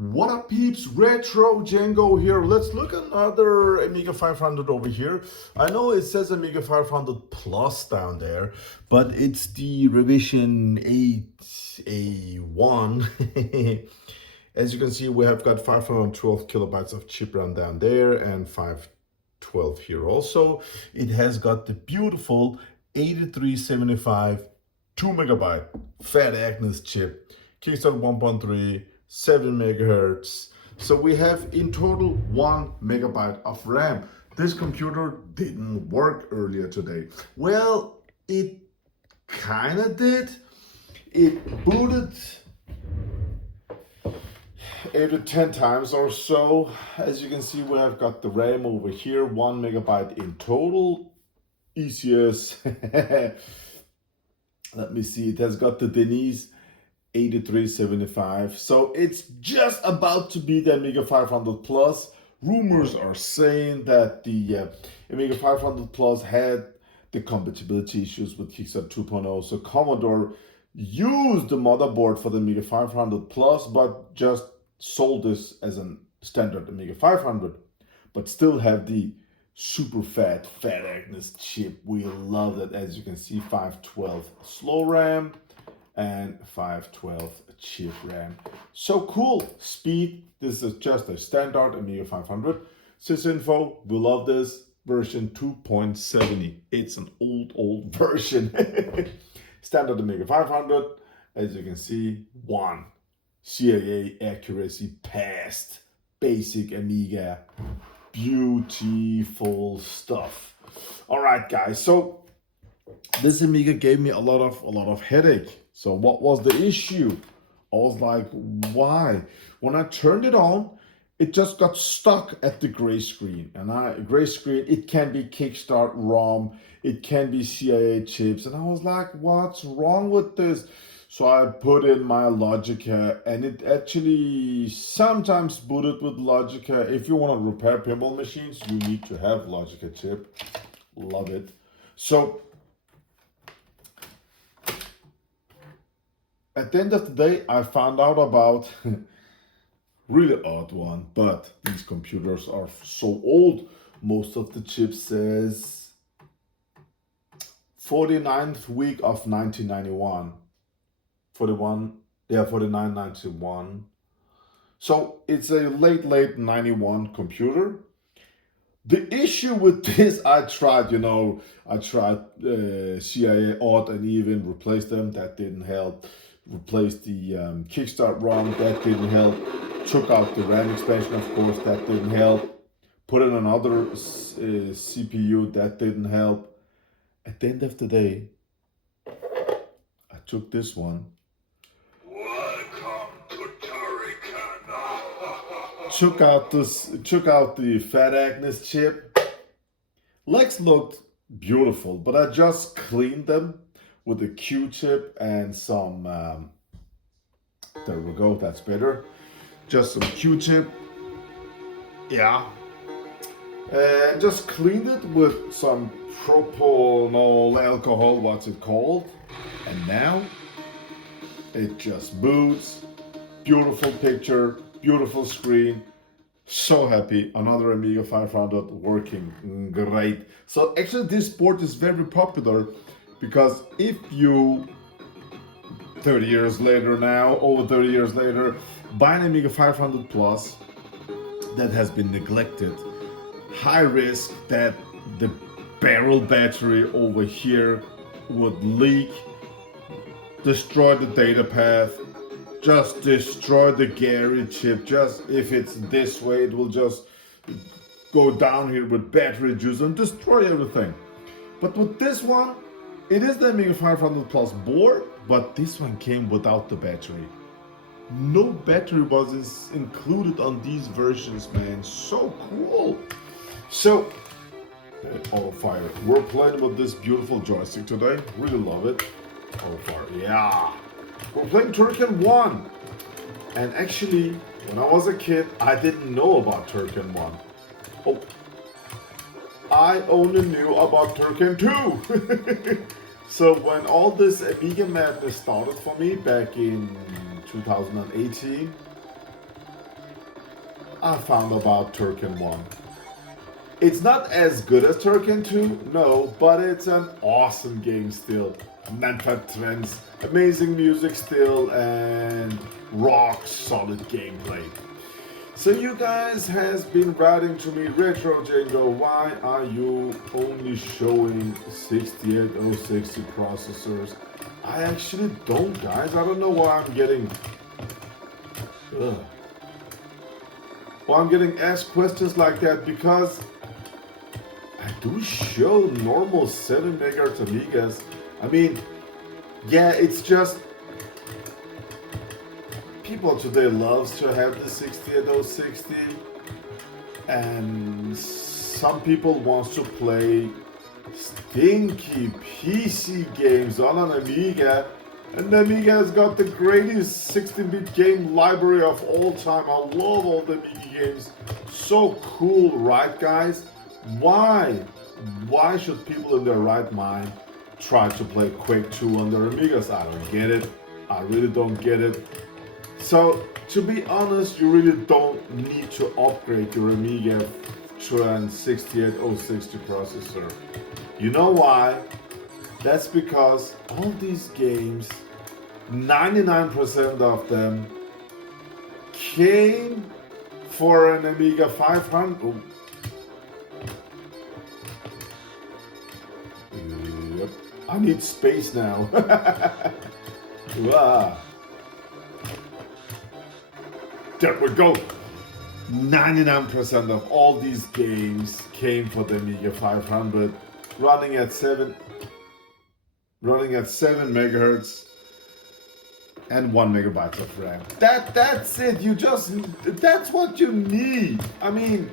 What up peeps, Retro Django here. Let's look at another Amiga 500 over here. I know it says Amiga 500 Plus down there, but it's the revision 8A1. As you can see, we have got 512 kilobytes of chip RAM down there and 512 here also. It has got the beautiful 8375 2 megabyte Fat Agnes chip, Kickstart 1.3, 7 megahertz. So we have in total 1 megabyte of RAM. This computer didn't work earlier today. Well, it kind of did. It booted 8 to 10 times or so. As you can see, we have got the RAM over here, 1 megabyte in total. Easiest. Let me see, it has got the Denise 8375. So it's just about to be the Amiga 500 Plus. Rumors are saying that the Amiga 500 Plus had the compatibility issues with Kickstart 2.0. So Commodore used the motherboard for the Amiga 500 Plus, but just sold this as a standard Amiga 500, but still have the super fat Agnes chip. We love that. As you can see, 512 slow RAM and 512 chip RAM. So cool. Speed, this is just a standard Amiga 500. Sysinfo, we love this. Version 2.70. It's an old version. Standard Amiga 500. As you can see, 1. CIA accuracy passed. Basic Amiga. Beautiful stuff. All right, guys. So this Amiga gave me a lot of headache. So what was the issue? I was like, why? When I turned it on, it just got stuck at the gray screen. And gray screen, it can be Kickstart ROM, it can be CIA chips. And I was like, what's wrong with this? So I put in my Logica, and it actually sometimes booted with Logica. If you want to repair pinball machines, you need to have Logica chip. Love it. So at the end of the day, I found out about really odd one, but these computers are so old. Most of the chip says 49th week of 1991. 4991. So it's a late 91 computer. The issue with this, I tried CIA odd and even replaced them. That didn't help. Replaced the Kickstart ROM. That didn't help. Took out the RAM expansion, of course. That didn't help. Put in another CPU. That didn't help. At the end of the day, I took this one. Took out the Fat Agnes chip. Legs looked beautiful, but I just cleaned them with a Q-tip and some, there we go, that's better. Just some Q-tip, yeah. And just cleaned it with some propanol alcohol, what's it called? And now, it just boots. Beautiful picture, beautiful screen. So happy. Another Amiga 500 working great. So actually this board is very popular because if you 30 years later now, over 30 years later, buy an Amiga 500 Plus that has been neglected, high risk that the barrel battery over here would leak, destroy the data path, just destroy the Gary chip. Just if it's this way, it will just go down here with battery juice and destroy everything. But with this one, it is the Amiga 500 Plus board, but this one came without the battery. No battery was included on these versions, man. So cool. So, auto fire. We're playing with this beautiful joystick today. Really love it. Auto fire, yeah. We're playing Turrican 1. And actually, when I was a kid, I didn't know about Turrican 1. Oh, I only knew about Turrican 2. So when all this Amiga madness started for me back in 2018, I found about Turken 1. It's not as good as Turken 2, no, but it's an awesome game still. Manfred trends, amazing music still, and rock solid gameplay. So you guys has been writing to me, Retro Django, why are you only showing 68060 processors? I actually don't, guys. I don't know why I'm getting... Why I'm getting asked questions like that, because I do show normal 7 MHz Amigas. I mean, yeah, it's just... People today loves to have the 68060, and some people wants to play stinky PC games on an Amiga, and the Amiga has got the greatest 16-bit game library of all time. I love all the Amiga games. So cool, right guys? Why should people in their right mind try to play Quake 2 on their Amigas? I don't get it. I really don't get it. So, to be honest, you really don't need to upgrade your Amiga to an 68060 processor. You know why? That's because all these games, 99% of them, came for an Amiga 500. Oh. Yep. I need space now. Wow. There we go. 99% of all these games came for the Amiga 500, running at 7 megahertz and 1 megabytes of RAM. That's it. That's what you need. I mean,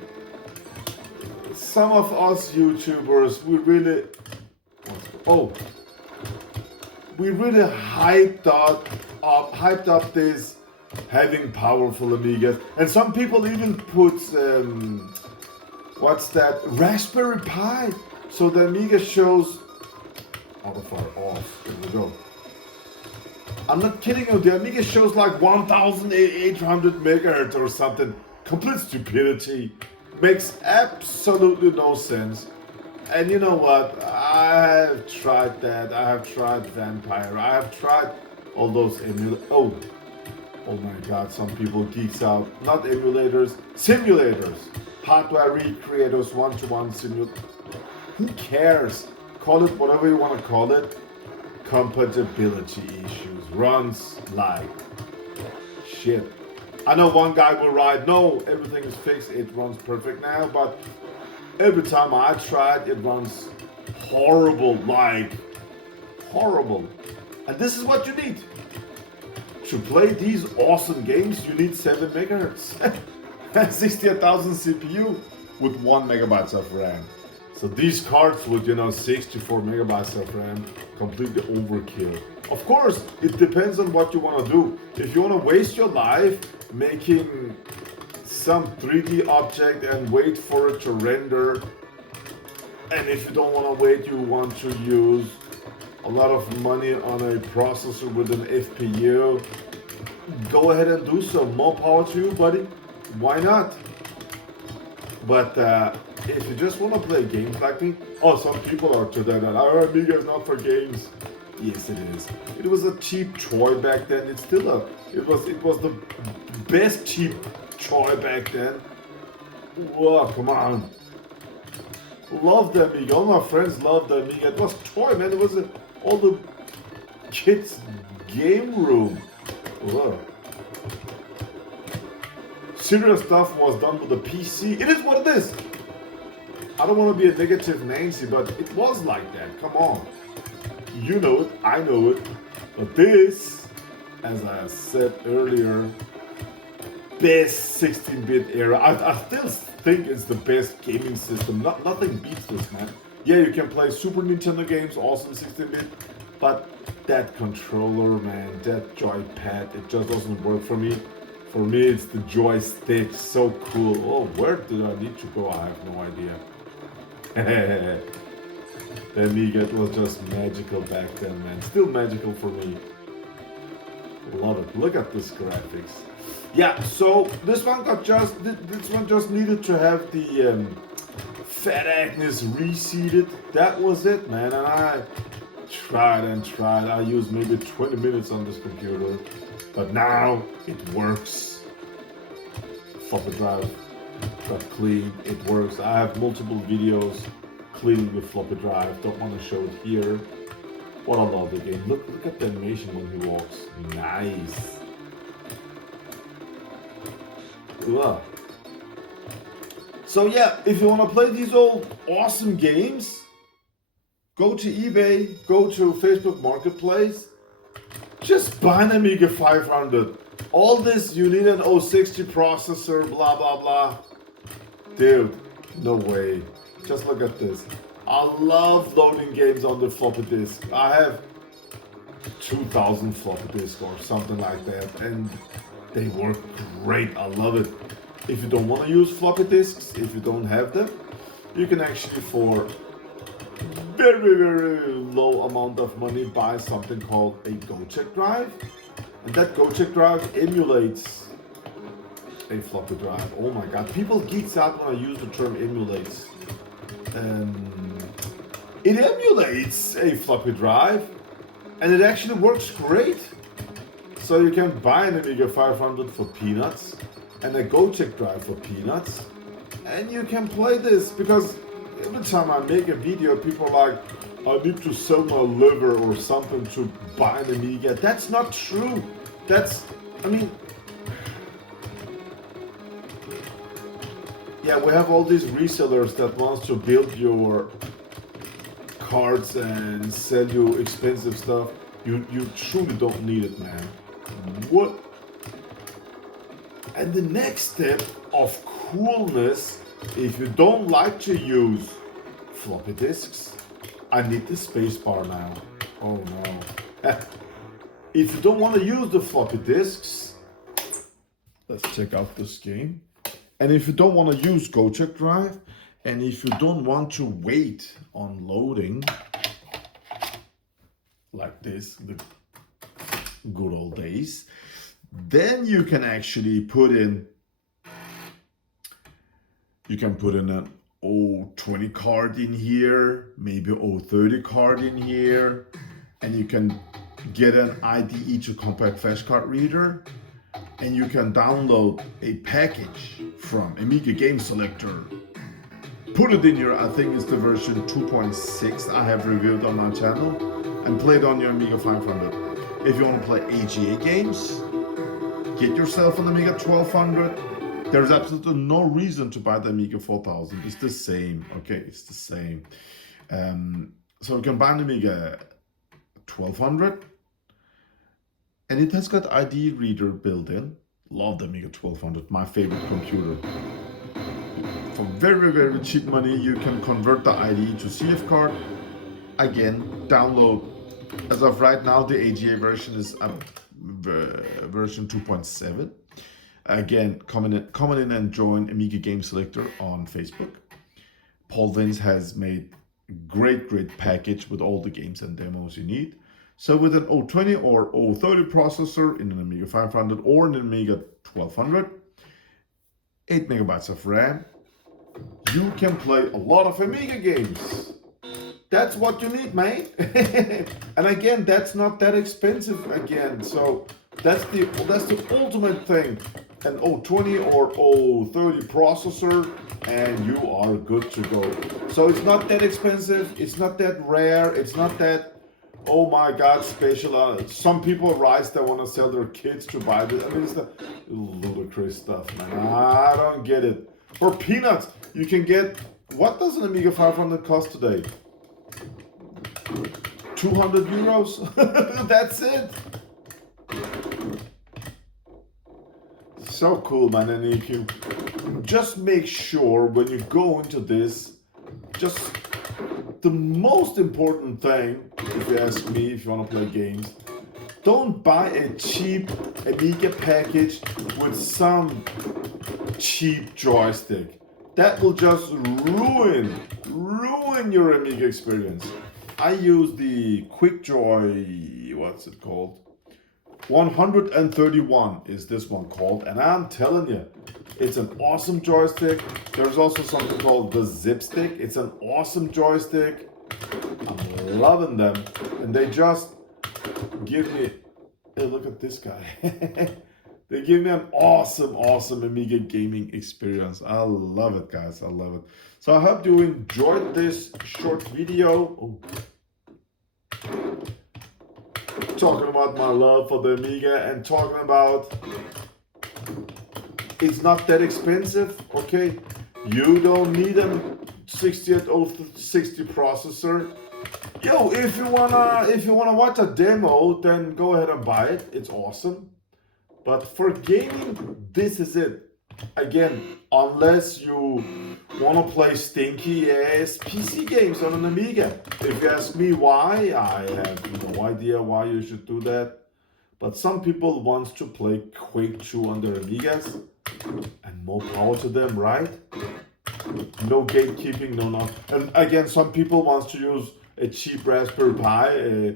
some of us YouTubers, we really hyped up this having powerful Amigas, and some people even put what's that, Raspberry Pi, so the Amiga shows off. There we go. I'm not kidding you, the Amiga shows like 1800 megahertz or something. Complete stupidity. Makes absolutely no sense. And you know what? I have tried that. I have tried Vampire. I have tried all those emulators. Oh my god, some people geeks out. Not emulators, simulators. Hardware recreators, one-to-one simulators. Who cares? Call it whatever you want to call it. Compatibility issues. Runs like shit. I know one guy will write, no, everything is fixed, it runs perfect now, but every time I try it, it runs horrible, like horrible. And this is what you need. To play these awesome games, you need 7 megahertz and 68,000 CPU with 1 megabytes of RAM. So these cards with 64 megabytes of RAM, completely overkill. Of course, it depends on what you want to do. If you want to waste your life making some 3D object and wait for it to render, and if you don't want to wait, you want to use a lot of money on a processor with an FPU, go ahead and do so. More power to you, buddy. Why not? But if you just want to play games like me, some people are today that our Amiga is not for games. Yes, it is. It was a cheap toy back then. It's still it was the best cheap toy back then. Whoa, come on. Love the Amiga. All my friends loved the Amiga. It was toy, man. It was all the kids' game room. Whoa. Serious stuff was done with the PC. It is what it is. I don't want to be a negative Nancy, but it was like that. Come on. You know it. I know it. But this, as I said earlier, best 16-bit era. I still think it's the best gaming system. Nothing beats this, man. Yeah, you can play Super Nintendo games, awesome 16-bit, but that controller, man, that joypad, it just doesn't work for me. For me, it's the joystick. So cool. Oh, where did I need to go? I have no idea. The Amiga was just magical back then, man. Still magical for me. Love it. Look at this graphics. Yeah, so this one just needed to have the fat Agnes reseated. That was it, man. And I tried and tried. I used maybe 20 minutes on this computer, but now it works. Floppy drive got clean. It works. I have multiple videos cleaning the floppy drive. Don't want to show it here. What a lovely game. Look at the animation when he walks. Nice. Ugh. So yeah, if you want to play these old awesome games, go to eBay, go to Facebook Marketplace, just buy an Amiga 500. All this, you need an 060 processor, blah, blah, blah. Dude, no way. Just look at this. I love loading games on the floppy disk. I have 2,000 floppy disks or something like that, and they work great. I love it. If you don't want to use floppy disks, if you don't have them, you can actually, for very low amount of money, buy something called a GoCheck drive. And that GoCheck drive emulates a floppy drive. Oh my god, people geeks out when I use the term emulates. It emulates a floppy drive, and it actually works great. So you can buy an Amiga 500 for peanuts and a GoCheck drive for peanuts, and you can play this, because every time I make a video, people are like, I need to sell my liver or something to buy an Amiga. That's not true. Yeah, we have all these resellers that wants to build your cards and sell you expensive stuff. You truly don't need it, man. What? And the next step of coolness, if you don't like to use floppy disks, I need the spacebar now. Oh no. If you don't want to use the floppy disks, let's check out this game. And if you don't want to use GoCheck drive, and if you don't want to wait on loading, like this, the good old days, then you can actually put in, an 020 card in here, maybe 030 card in here, and you can get an IDE to compact flash card reader, and you can download a package from Amiga Game Selector. Put it in your, I think it's the version 2.6 I have reviewed on my channel, and play it on your Amiga 500. If you want to play AGA games, get yourself an Amiga 1200. There's absolutely no reason to buy the Amiga 4000. It's the same, okay? It's the same. So you can buy an Amiga 1200, and it has got IDE reader built in. Love the Amiga 1200, my favorite computer. For very cheap money, you can convert the IDE to CF card. Again, download. As of right now, the AGA version is version 2.7. Again, come in and join Amiga Game Selector on Facebook. Paul Vince has made great package with all the games and demos you need. So with an 020 or 030 processor in an Amiga 500 or an Amiga 1200, 8 megabytes of RAM, you can play a lot of Amiga games. That's what you need, man. And again, that's not that expensive again. So that's the ultimate thing. An 020 or 030 processor, and you are good to go. So it's not that expensive, it's not that rare, it's not that, oh my god, special. Some people rise that want to sell their kids to buy this. I mean, it's the ludicrous stuff, man. I don't get it. For peanuts, you can get, what does an Amiga 500 cost today? 200 euros? That's it. So cool, man. And if you just make sure when you go into this, just the most important thing, if you ask me, if you want to play games, don't buy a cheap Amiga package with some cheap joystick. That will just ruin your Amiga experience. I use the QuickJoy, what's it called? 131 is this one called, and I'm telling you, it's an awesome joystick. There's also something called the Zip Stick. It's an awesome joystick. I'm loving them, and they just give me, hey, look at this guy. They give me an awesome Amiga gaming experience. I love it, guys. I love it. So I hope you enjoyed this short video. Talking about my love for the Amiga and talking about it's not that expensive, okay? You don't need a 6860 processor. Yo, if you wanna watch a demo, then go ahead and buy it. It's awesome. But for gaming, this is it. Again, unless you wanna play stinky ass PC games on an Amiga. If you ask me why, I have no idea why you should do that. But some people want to play Quake 2 on their Amigas, and more power to them, right? No gatekeeping, no. And again, some people want to use a cheap Raspberry Pi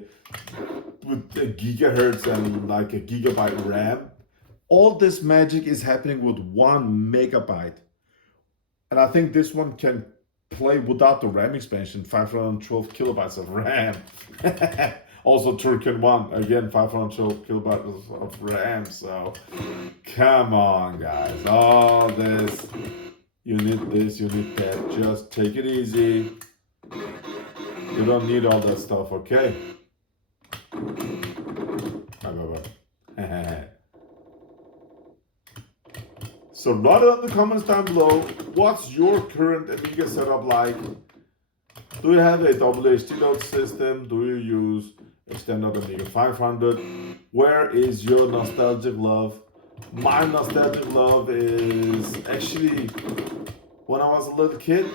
with a gigahertz and like a gigabyte RAM. All this magic is happening with 1 MB. And I think this one can play without the RAM expansion, 512 kilobytes of RAM. Also Turken 1, again, 512 kilobytes of RAM. So come on, guys. All this, you need this, you need that. Just take it easy. You don't need all that stuff, okay? Bye. So write it in the comments down below. What's your current Amiga setup like? Do you have a WHD load system? Do you use a standard Amiga 500? Where is your nostalgic love? My nostalgic love is actually when I was a little kid,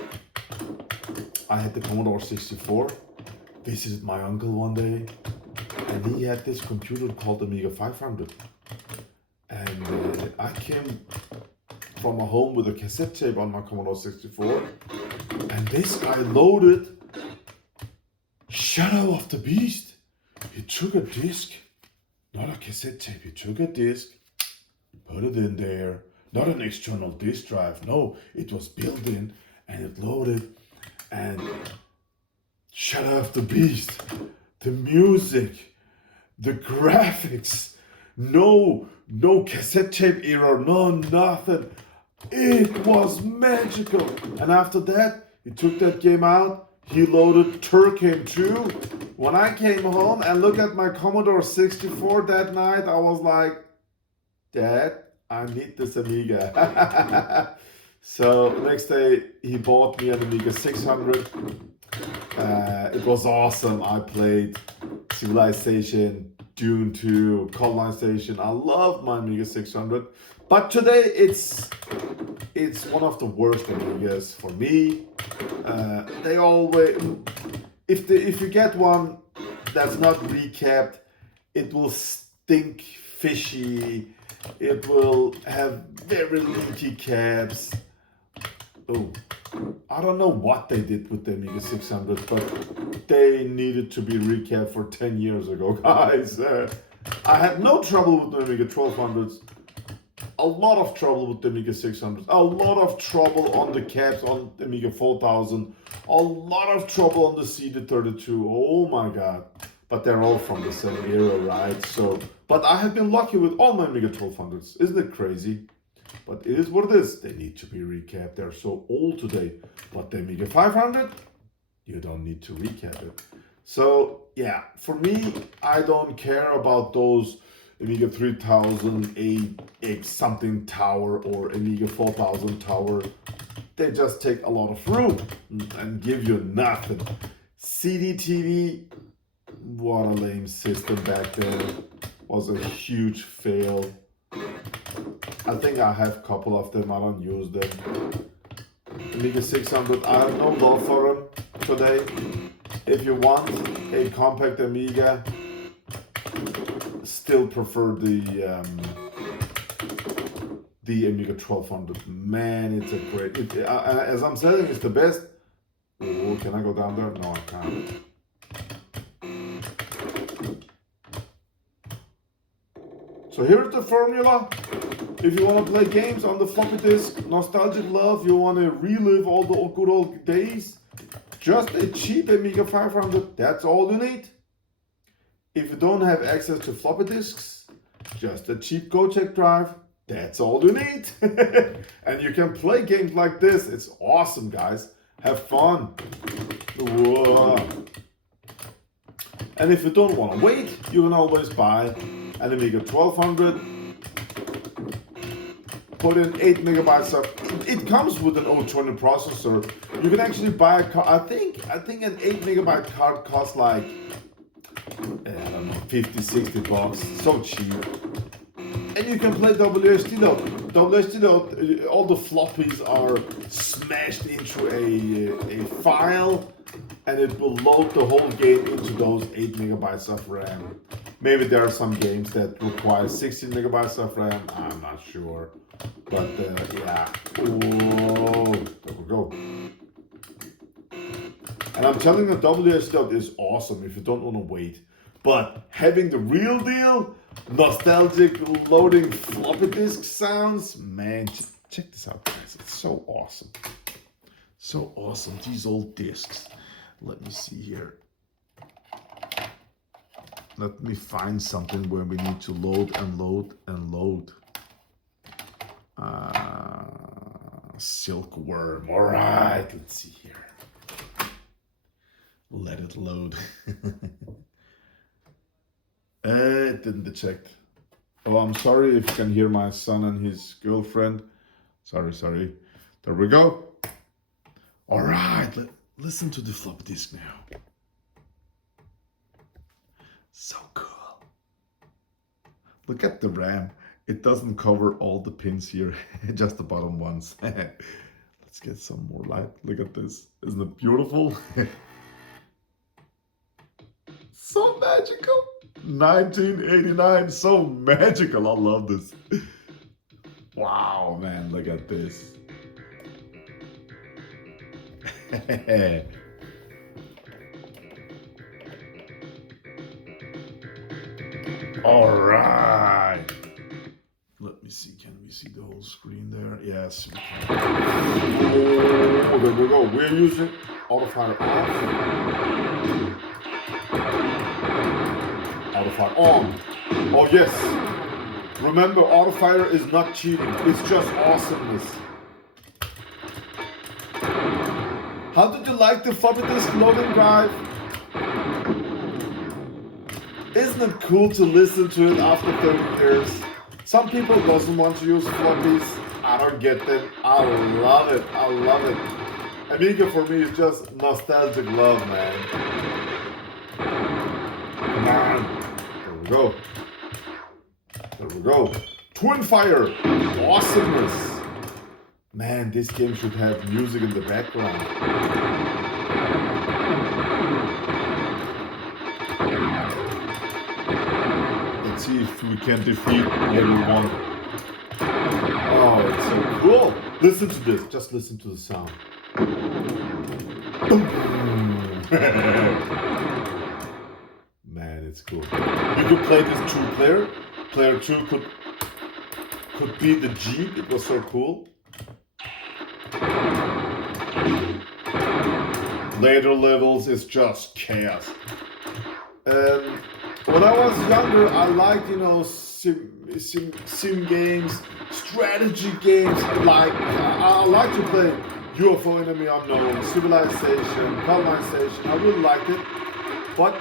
I had the Commodore 64. Visited my uncle one day, and he had this computer called Amiga 500. And I came from a home with a cassette tape on my Commodore 64, and this guy loaded Shadow of the Beast. He took a disc, not a cassette tape, he took a disc, put it in there, not an external disk drive, no, it was built in, and it loaded, and Shadow of the Beast, the music, the graphics, no cassette tape error, no nothing. It was magical. And after that, he took that game out, he loaded Turken 2. When I came home and looked at my Commodore 64 that night, I was like, Dad, I need this Amiga. So next day, he bought me an Amiga 600. It was awesome. I played Civilization, Dune 2, Colonize Station. I love my Amiga 600. But today it's one of the worst Amigas for me. They always, if you get one that's not recapped, it will stink fishy. It will have very leaky caps. Oh, I don't know what they did with the Amiga 600, but they needed to be recapped for 10 years ago, guys. I had no trouble with the Amiga 1200s. A lot of trouble with the Amiga 600s. A lot of trouble on the caps on the Amiga 4000. A lot of trouble on the CD32. Oh my god. But they're all from the same era, right? So, but I have been lucky with all my Amiga 1200s. Isn't it crazy? But it is what it is. They need to be recapped. They're so old today. But the Amiga 500, you don't need to recap it. So yeah, for me, I don't care about those Amiga 3000, a something tower or Amiga 4000 tower. They just take a lot of room and give you nothing. CD-TV, what a lame system back then. Was a huge fail. I think I have a couple of them, I don't use them. Amiga 600, I have no love for them today. If you want a compact Amiga, still prefer the Amiga 1200. Man, it's a great, as I'm saying, it's the best. Oh, can I go down there? No, I can't. So here's the formula. If you want to play games on the floppy disk, nostalgic love, you want to relive all the good old days, just a cheap Amiga 500, that's all you need. If you don't have access to floppy disks, just a cheap GoCheck drive, that's all you need. And you can play games like this. It's awesome, guys. Have fun. Whoa. And if you don't want to wait, you can always buy an Amiga 1200. Put in 8 megabytes of. It comes with an 020 processor. You can actually buy a card. I think an 8 megabyte card costs like, I don't know, 50, 60 bucks. So cheap. And you can play WSD load. WSD load, all the floppies are smashed into a file, and it will load the whole game into those 8 megabytes of RAM. Maybe there are some games that require 16 megabytes of RAM. I'm not sure. But yeah. Whoa. There we go. And I'm telling you, WSD load is awesome if you don't want to wait. But having the real deal, nostalgic loading floppy disk sounds, man, check this out, guys. It's so awesome. So awesome, these old discs. Let me see here. Let me find something where we need to load and load and load. Silkworm, all right, let's see here. Let it load. It didn't detect. Oh, I'm sorry if you can hear my son and his girlfriend. Sorry. There we go. All right, listen to the floppy disk now. So cool. Look at the RAM. It doesn't cover all the pins here, just the bottom ones. Let's get some more light. Look at this. Isn't it beautiful? So magical. 1989, so magical. I love this. Wow, man, look at this. All right. Let me see, can we see the whole screen there? Yes, we can. Oh, there we go. We're using autofire off. Autofire on. Oh yes. Remember, autofire is not cheating. It's just awesomeness. How did you like the floppy disk loading drive? Isn't it cool to listen to it after 30 years? Some people doesn't want to use floppies. I don't get them. I love it. I love it. Amiga for me is just nostalgic love, man. Come on. There we go. There we go. Twin Fire. Awesomeness. Man, this game should have music in the background. Let's see if we can defeat everyone. Oh, it's so cool. Listen to this. Just listen to the sound. Man, it's cool. You could play this two-player. Player 2 could be the Jeep. It was so cool. Later levels is just chaos. When I was younger, I liked, sim games, strategy games. Like I like to play UFO Enemy Unknown, Civilization, Colonization. I really liked it. But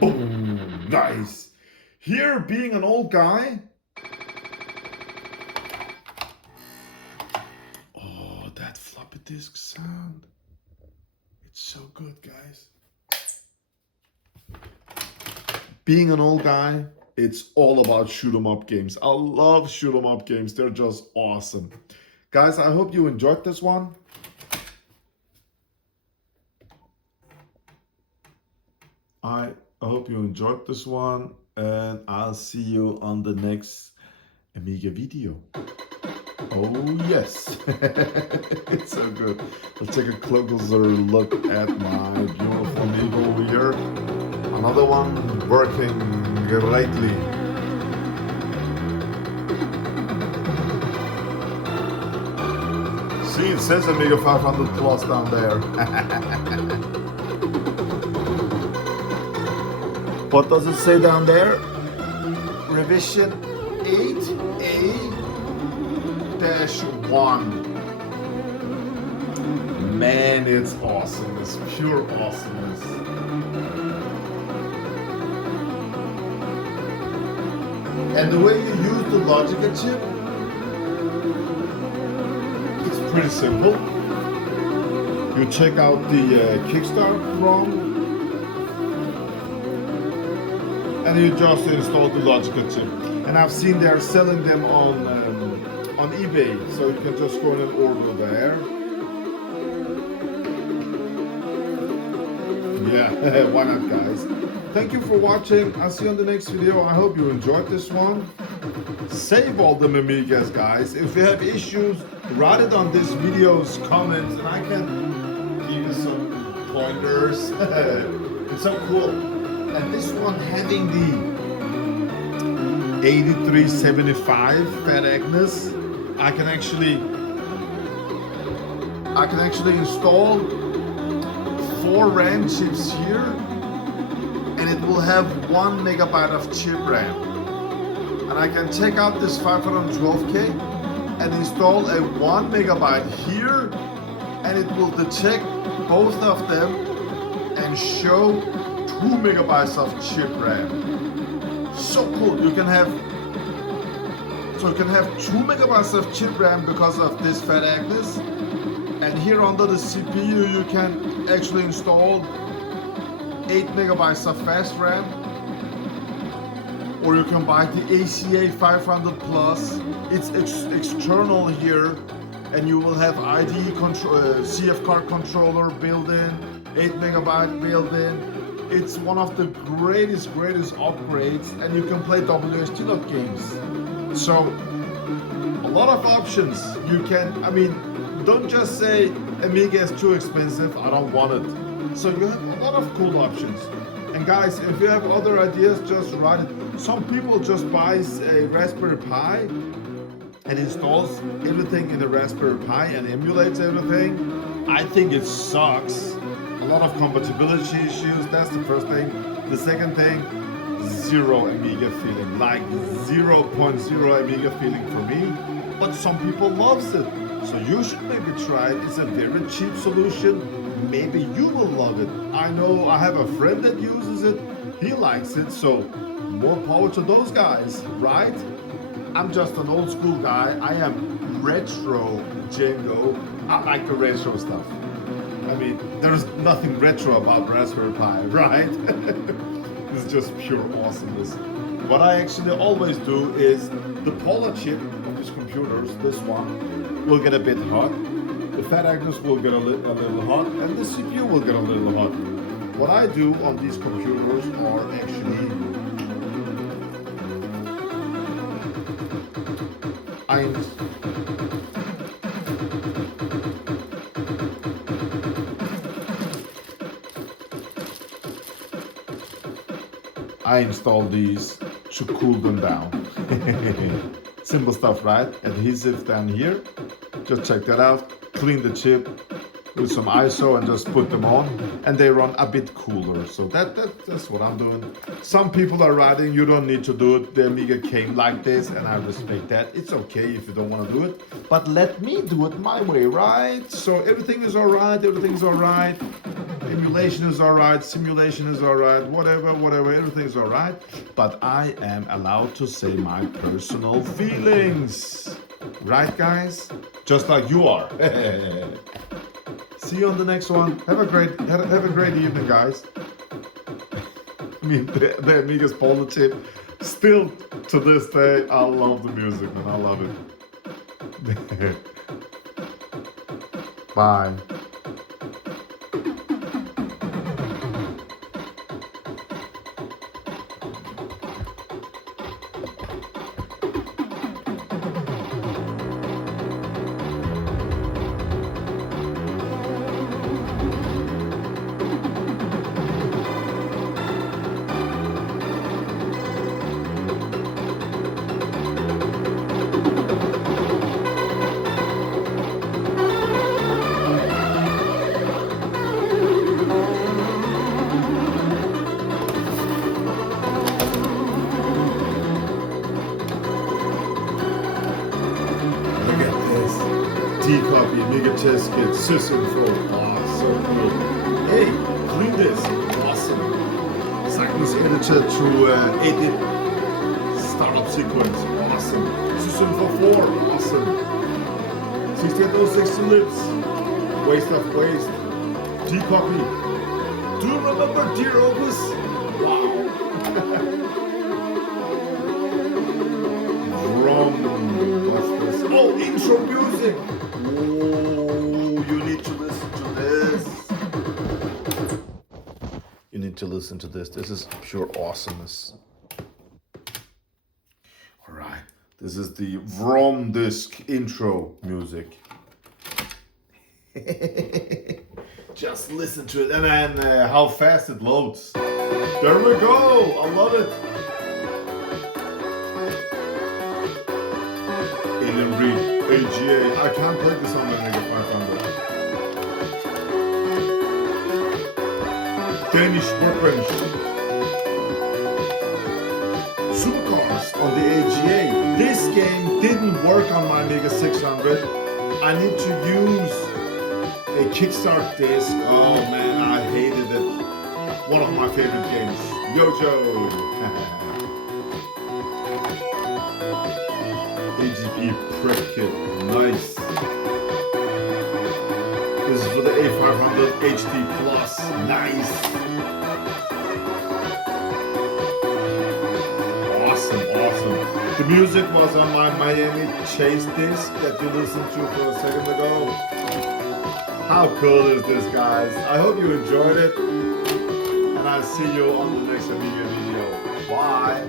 boom, nice. Here, being an old guy. Oh, that floppy disk sound. It's so good, guys. Being an old guy, it's all about shoot 'em up games. I love shoot 'em up games. They're just awesome. Guys, I hope you enjoyed this one. I hope you enjoyed this one, and I'll see you on the next Amiga video. Oh yes, it's so good. Let's take a closer look at my beautiful Amiga over here. Another one working greatly. See, it says Amiga 500 Plus down there. What does it say down there? Revision 8A-1. Man, it's awesome. It's pure awesomeness. And the way you use the Logica chip, it's pretty simple. You check out the Kickstart ROM, and you just install the Logica chip. And I've seen they're selling them on eBay, so you can just go in and order there. Yeah, why not, guys? Thank you for watching. I'll see you on the next video. I hope you enjoyed this one. Save all them Amigas, guys. If you have issues, write it on this video's comments, and I can give you some pointers. It's so cool. And this one having the 8375 Fat Agnes, I can actually install 4 RAM chips here, and it will have 1 megabyte of chip RAM. And I can take out this 512K and install a 1 megabyte here, and it will detect both of them and show 2 megabytes of chip RAM. So cool. You can have 2 megabytes of chip RAM because of this Fat Agnes. And here under the CPU you can actually install 8 megabytes of fast RAM, or you can buy the ACA 500 Plus. It's external here, and you will have IDE control, CF card controller built in, 8 megabyte built in. It's one of the greatest upgrades, and you can play WST games. So a lot of options. You can, don't just say Amiga is too expensive, I don't want it. So you have a lot of cool options. And guys, if you have other ideas, just write it. Some people just buys a Raspberry Pi and installs everything in the Raspberry Pi and emulates everything. I think it sucks. A lot of compatibility issues, that's the first thing. The second thing, zero Amiga feeling, like 0.0 Amiga feeling for me. But some people loves it. So you should maybe try it. It's a very cheap solution. Maybe you will love it. I know I have a friend that uses it. He likes it. So more power to those guys, right? I'm just an old school guy. I am retro Django. I like the retro stuff. There's nothing retro about Raspberry Pi, right? It's just pure awesomeness. What I actually always do is the Polar chip of these computers, this one, will get a bit hot. The Fat Agnes will get a little hot, and the CPU will get a little hot. What I do on these computers are actually I install these to cool them down. Simple stuff, right? Adhesive down here. Just check that out. Clean the chip with some ISO and just put them on, and they run a bit cooler. So that's what I'm doing. Some people are writing, you don't need to do it. The Amiga came like this, and I respect that. It's okay if you don't want to do it, but let me do it my way, right? So everything is alright, everything's alright. Emulation is alright, simulation is alright, whatever, everything's alright. But I am allowed to say my personal feelings. Right, guys? Just like you are. See you on the next one. Have a great evening, guys. The Amiga's Polar chip. Still to this day, I love the music, man. I love it. Bye. D-copy, Amiga test kit, system info. Wow, so cool. Hey, clean this. Awesome. Cycles editor to edit startup sequence. Awesome. System info 4. Awesome. 6806 lips. Waste of waste. D-copy. Do you remember Dear Opus? Wow. From what's this? Oh, intro music. Oh, you need to listen to this. You need to listen to this. This is pure awesomeness. All right, this is the Vroom disc intro music. Just listen to it, and then how fast it loads. There we go. I love it. Alien Reed, AGA. I can't play this on the Amiga 500. Danish Workbench. Supercars on the AGA. This game didn't work on my Amiga 600. I need to use a Kickstart disc. Oh man, I hated it. One of my favorite games. Yojo. AGP prep kit. Nice. This is for the A500 HD Plus. Nice. Awesome, awesome. The music was on my Miami Chase disc that you listened to for a second ago. How cool is this, guys? I hope you enjoyed it. And I'll see you on the next Amiga video. Bye.